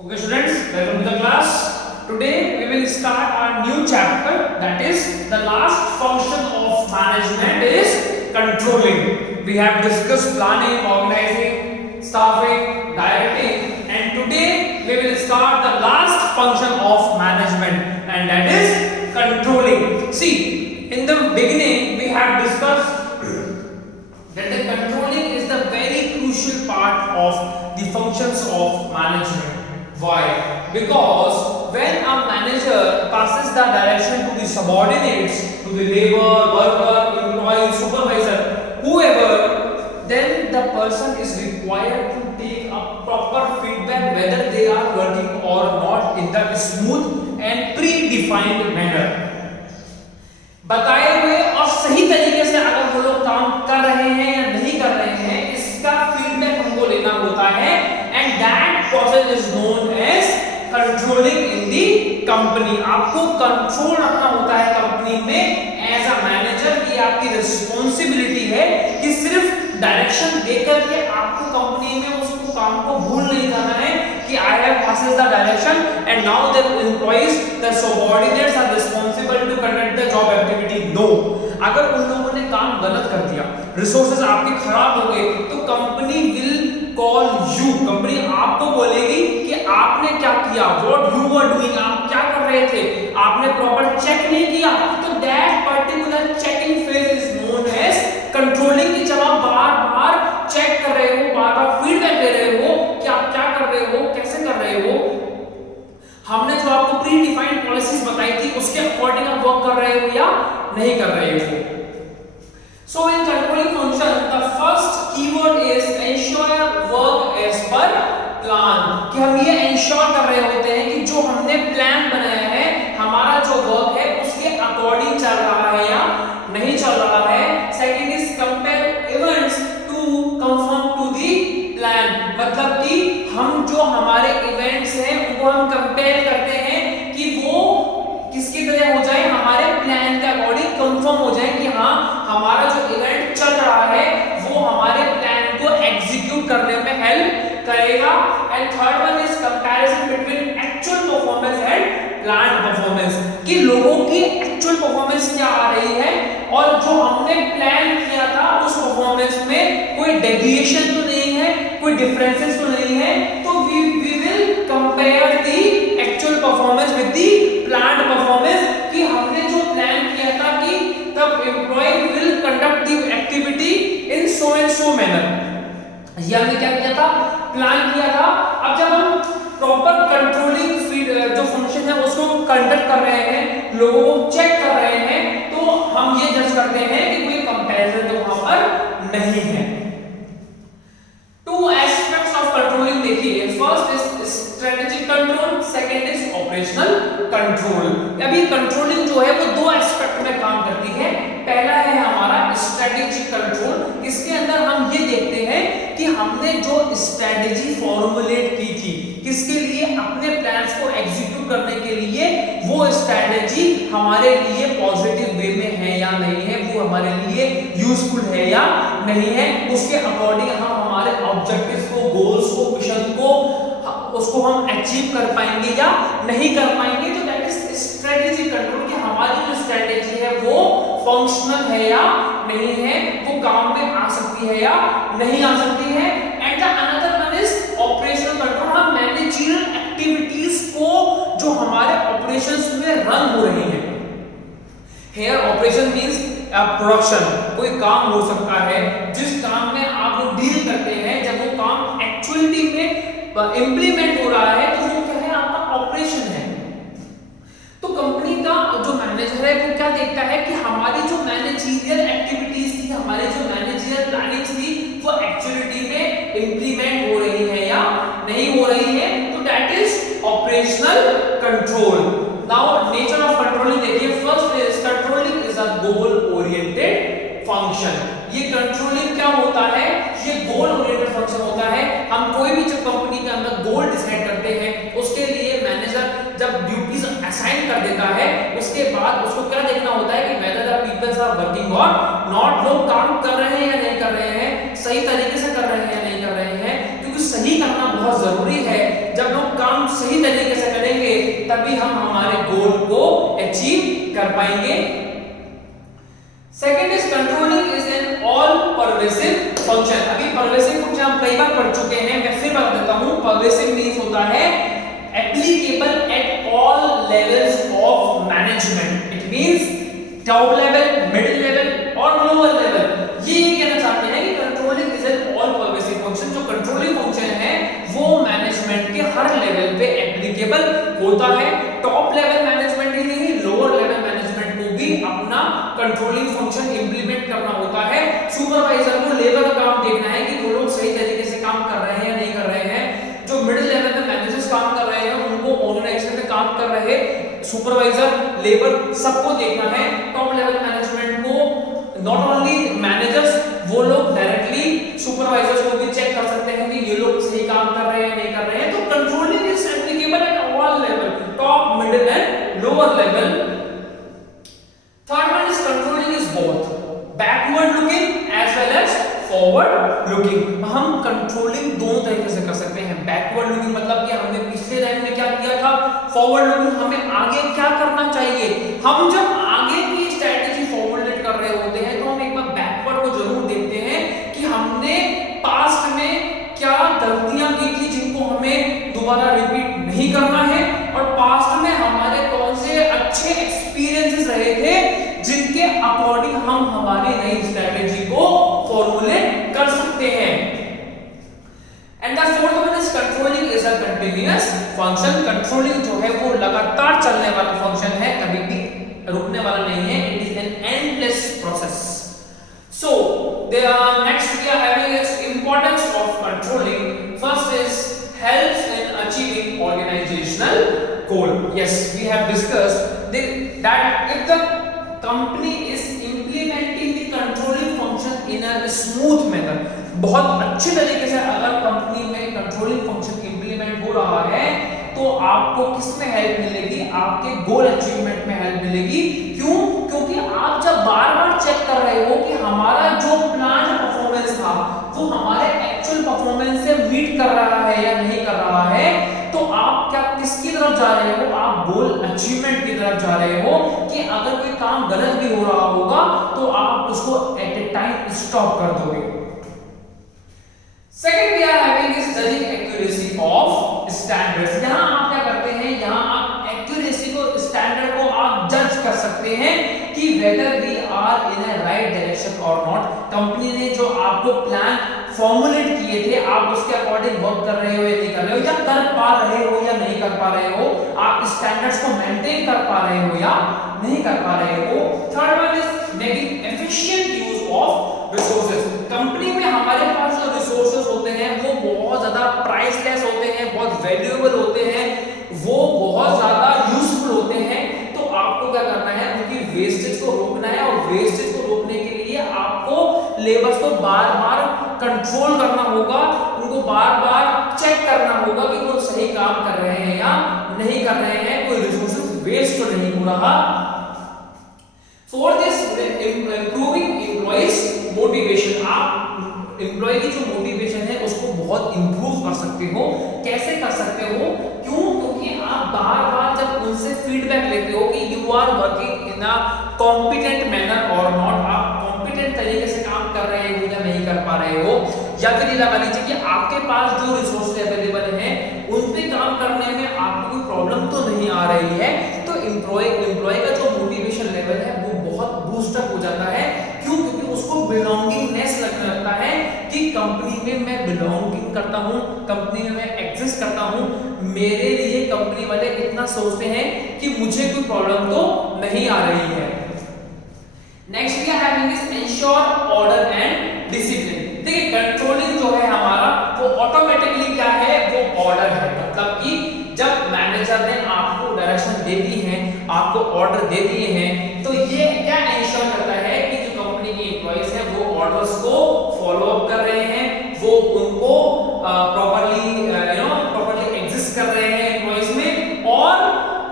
Okay students, welcome to the class. Today we will start our new chapter, that is the last function of management is controlling. We have discussed planning, organizing, staffing, directing, and today we will start the last function of management, and that is controlling. See, in the beginning we have discussed that the controlling is the very crucial part of the functions of management. Why? Because when a manager passes the direction to the subordinates, to the labor, worker, employee, supervisor, whoever, then the person is required to take a proper feedback whether they are working or not in the smooth and predefined manner. बताए हुए और सही तरीके से अगर वो लोग काम कर रहे हैं या नहीं कर रहे हैं, इसका फीडबैक हमको लेना होता है, and that process is known as controlling in the company. आपको कंट्रोल रखना होता है कंपनी में एज अ मैनेजर. ये आपकी रिस्पॉन्सिबिलिटी है कि सिर्फ डायरेक्शन देकर के आपको कंपनी में उसको काम को भूल नहीं जाना है कि I have passes the direction and now the employees the subordinates are responsible to conduct the job activity. No, अगर उन लोगों ने काम गलत कर दिया, रिसोर्सेज आपके खराब हो गए, तो company will call you. Company आपको बोलेगी कि आपने क्या किया, व्हाट यू वर डूइंग, आप क्या कर रहे थे, आपने प्रॉपर चेक नहीं किया. तो that particular checking phase is known as controlling. की जब आप बार-बार चेक कर रहे हो, बार-बार फीडबैक ले रहे हो कि आप क्या कर रहे हो, कैसे कर रहे हो, हमने जो आपको प्री डिफाइंड पॉलिसीज बताई थी उसके अकॉर्डिंग आप वर्क कर रहे हो या नहीं कर रहे हो. So in controlling function, the first keyword is ensure work as per plan. कि हम ये ensure कर रहे होते हैं कि जो हमने प्लान बनाया है, हमारा जो वर्क है उसके अकॉर्डिंग चल रहा है या नहीं चल रहा है. Second is compare events to conform to the plan. मतलब कि हम जो हमारे इवेंट्स हैं उनको हम कंपेयर करते हैं कि वो किसकी तरह हो जाए, हमारे प्लान के अकॉर्डिंग कंफर्म हो जाए कि हाँ हमारा जो इवेंट चल रहा है वो हमारे प्लान को एग्जीक्यूट करने में हेल्प करेगा. And third one is comparison between actual performance and plan performance. कि लोगों की एक्चुअल परफॉर्मेंस क्या आ रही है और जो हमने प्लान किया था उस परफॉर्मेंस में कोई डेविएशन तो नहीं है, कोई डिफरेंसेस तो नहीं है. तो we will compare the actual performance with the planned performance. कि हमने जो प्लान किया था कि तब employee will conduct the activity in so and so manner, ये हमने क्या किया था, प्लान किया था. अब जब हम प्रॉपर कंट्रोलिंग जो फंक्शन है उसको कंडक्ट कर रहे हैं, लोगों को चेक कर रहे हैं, तो हम ये जज करते हैं कि कोई कंपैरिजन तो वहां पर नहीं है. टू एस्पेक्ट्स ऑफ कंट्रोलिंग देखिए, first is strategic control, second is operational control. अभी कंट्रोलिंग जो है वो दो एस्पेक्ट में काम करती है. पहला है हमारा स्ट्रेटेजिक कंट्रोल. इसके अंदर हम ये देखते हैं कि हमने जो स्ट्रेटेजी फॉर्मुलेट की थी किसके लिए, अपने प्लान्स को एग्जीक्यूट करने के लिए, वो स्ट्रेटेजी हमारे लिए पॉजिटिव वे में है या नहीं है, वो हमारे लिए यूजफुल है या नहीं है, उसके अकॉर्डिंग हम हमारे ऑब्जेक्टिव्स को, गोल्स को, मिशन को उसको हम अचीव कर पाएंगे या नहीं कर पाएंगे. तो दैट इज स्ट्रेटेजी कंट्रोल. कि हमारी जो स्ट्रेटेजी है वो फंक्शनल है या नहीं है, वो काम में आ सकती है या नहीं आ सकती है. And the another one is operational control. हम मैनेजरियल एक्टिविटीज को जो हमारे ऑपरेशंस में रन हो रही हैं, हेयर ऑपरेशन मींस प्रोडक्शन, कोई काम हो सकता है जिस काम में आप लोग डील करते हैं, जब वो काम एक्चुअली में इंप्लीमेंट हो रहा है तो वो क्या है, आपका ऑपरेशन है. तो कंपनी का जो मैनेजर है वो क्या देखता है कि हमारी जो मैनेजरियल एक्टिविटीज थी, हमारी जो मैनेजरियल प्लानिंग थी, वो एक्चुअली में इंप्लीमेंट हो रही है या नहीं हो रही है. तो that is operational control. Now nature of controlling देखिए, first is controlling is a goal oriented function. ये कंट्रोलिंग क्या होता है, ये गोल ओरिएंटेड फंक्शन होता है. हम कोई भी जब कंपनी के अंदर गोल डिसाइड करते हैं, उसके लिए मैनेजर जब ड्यूटीज असाइन कर देता है, उसके बाद उसको क्या देखना होता है कि whether the peoples are working और नॉट, लोग काम कर रहे हैं या नहीं कर रहे हैं, सही तरीके से कर रहे हैं या नहीं कर रहे हैं. क्योंकि सही करना बहुत जरूरी है। जब हम काम सही तरीके से करेंगे तभी हम हमारे गोल को अचीव कर पाएंगे। Second is controlling is an all pervasive function. अभी परवेसिव फंक्शन हम कई बार पढ़ चुके हैं, मैं फिर बता देता हूं। परवेसिव मींस होता है applicable at all levels of management. It means top level, middle level और लोअर लेवल। ये कहना चाहते हैं कि controlling is an all pervasive function. जो कंट्रोलिंग फंक्शन है वो मैनेजमेंट के हर लेवल पे एप्लीकेबल होता है। टॉप लेवल मैनेजमेंट ही नहीं, लोअर लेवल मैनेजमेंट को भी अपना कंट्रोलिंग फंक्शन इंप्लीमेंट करना होता है। सुपरवाइजर को लेबर का काम देखना है कि वो लोग सही तरीके से काम कर रहे हैं या नहीं कर रहे हैं। जो मिडिल लेवल में मैनेजर्स काम कर रहे हैं उनको ऑर्गेनाइजेशन में काम कर रहे सुपरवाइजर, लेबर सबको देखना है। टॉप लेवल मैनेजमेंट को नॉट ओनली मैनेजर्स, वो लोग डायरेक्टली सुपरवाइजर्स को भी चेक कर सकते हैं कि ये लोग सही काम कर रहे हैं नहीं कर रहे हैं। तो controlling is applicable at all level, top, middle and lower level. Third one is controlling is both backward looking as well as forward looking. हम कंट्रोलिंग दोनों तरीके से कर सकते हैं। बैकवर्ड लुकिंग मतलब कि हमने पिछले टाइम में क्या किया था, फॉरवर्ड लुकिंग हमें आगे क्या करना चाहिए। हम जब आगे की स्ट्रेटजी फॉरवर्ड कर रहे होते हैं तो हम एक बार बैकवर्ड को जरूर देखते हैं कि हमने पास्ट में क्या गलतियां की थी जिनको हमें दोबारा रिपीट नहीं करना है, और पास्ट में हमारे कौन से अच्छे एक्सपीरियंसेस रहे थे जिनके अकॉर्डिंग हम हमारी नई स्ट्रेटजी को फॉर्मुलेट कर सकते हैं। And the fourth one is controlling is a continuous function. Controlling जो है वो लगातार चलने वाला फंक्शन है, कभी भी रुकने वाला नहीं है। It is an endless process. So next we are having is importance of controlling. First is helps in achieving organizational goal. Yes, we have discussed that if the company is implementing the controlling function in a smooth manner, बहुत अच्छे तरीके से अगर company में controlling function implement हो रहा है तो आपको किसमें हेल्प मिलेगी, आपके गोल अचीवमेंट में हेल्प मिलेगी। क्यों? क्योंकि आप जब बार-बार चेक कर रहे हो कि हमारा जो प्लान परफॉर्मेंस था वो हमारे एक्चुअल परफॉर्मेंस से मीट कर रहा है या नहीं कर रहा है, तो आप क्या किसकी तरफ जा रहे हो, आप गोल अचीवमेंट की तरफ जा रहे हो। कि अगर कोई काम गलत भी हो रहा होगा तो आप उसको एट ए टाइम स्टॉप कर दोगे। Second we are having is judging accuracy of standards. यहां आप क्या करते हैं, यहां आप एक्यूरेसी को, स्टैंडर्ड को आप जज कर सकते हैं कि whether we are in a right direction और नॉट। कंपनी ने जो आपको प्लान फॉर्मुलेट किए थे आप उसके अकॉर्डिंग वर्क कर रहे हो या नहीं कर रहे हो, या कर पा रहे हो या नहीं कर पा रहे हो, आप स्टैंडर्ड्स को मेंटेन कर पा रहे हो या नहीं कर पा रहे हो। Third one is making efficient use of resources. Company में हमारे पास जो रिसोर्सेज होते हैं वो बहुत ज्यादा प्राइसलेस होते हैं, बहुत वैल्यूएबल होते हैं, वो बहुत ज्यादा यूजफुल होते हैं। तो आपको क्या करना है, उनकी वेस्टेज को रोकना है, और वेस्टेज को रोकने के लिए आपको लेबर्स को बार-बार कंट्रोल करना होगा, उनको बार-बार चेक करना होगा कि वो सही काम कर रहे हैं या नहीं कर रहे हैं, कोई रिसोर्सेज वेस्ट तो नहीं हो रहा। Fourth is improving employees motivation. आप एम्प्लॉय की जो मोटिवेशन है उसको बहुत इंप्रूव कर सकते हो। कैसे कर सकते हो? क्यों? क्योंकि आप बार-बार जब उनसे फीडबैक लेते हो कि you are working in a competent manner और नॉट, आप कॉम्पिटेंट तरीके से काम कर रहे हो या नहीं कर पा रहे हो, या फिर ये लगा लीजिए कि आपके पास जो रिसोर्स अवेलेबल हैं उन पे काम करने में आपको कोई प्रॉब्लम तो नहीं आ रही है, तो एम्प्लॉय का जो मोटिवेशन लेवल है वो बहुत बूस्ट अप हो जाता है। क्यों? क्योंकि उसको बिलोंगिंगनेस लगने लगता है कि कंपनी में मैं बिलोंगिंग करता हूं, कंपनी में मैं एग्जिस्ट करता हूं, मेरे लिए कंपनी वाले इतना सोचते हैं कि मुझे कोई प्रॉब्लम तो नहीं आ रही है। Next we are having is ensure order and discipline. देखिए कंट्रोलिंग जो है हमारा वो ऑटोमेटिकली क्या है, वो ऑर्डर है। मतलब कि जब मैनेजर ने आपको डायरेक्शन दे दी है, आपको ऑर्डर दे दिए हैं, तो ये क्या एंश्योर करता है कि जो कंपनी की एम्प्लॉइज हैं वो ऑर्डर्स को फॉलो अप कर रहे हैं, वो उनको प्रॉपर्ली प्रॉपर्ली एग्जिस्ट कर रहे हैं एम्प्लॉइज में, और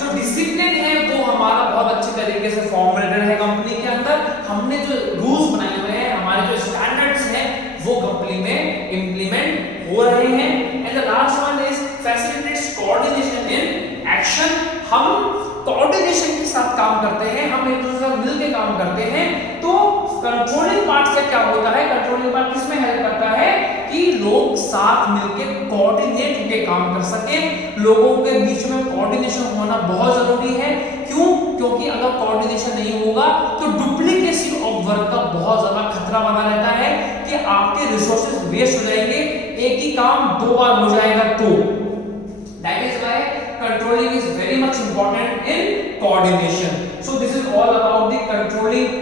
जो डिसिप्लिन है वो हमारा बहुत अच्छे तरीके से फॉर्मुलेटेड है कंपनी के अंदर। हमने जो रूल्स बनाए हुए हैं, हमारे जो स्टैंडर्ड्स हैं वो कंपनी में इंप्लीमेंट हो रहे हैं। एंड द लास्ट हम कोऑर्डिनेशन के साथ काम करते हैं, हम एक दूसरे से मिलकर काम करते हैं, तो कंट्रोलिंग पार्ट से क्या होता है, कंट्रोलिंग पार्ट किसमें हेल्प करता है कि लोग साथ मिलकर कोऑर्डिनेट होकर काम कर सके। लोगों के बीच में कोऑर्डिनेशन होना बहुत जरूरी है। क्यों? क्योंकि अगर कोऑर्डिनेशन नहीं होगा तो डुप्लीकेसी ऑफ वर्क का बहुत ज्यादा खतरा बना रहता है कि आपके रिसोर्सेज वेस्ट हो जाएंगे, एक ही काम दो बार हो जाएगा। तो that is why controlling is very much important in coordination. So this is all about the controlling,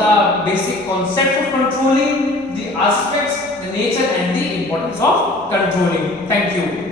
the basic concept of controlling, the aspects, the nature and the importance of controlling. Thank you.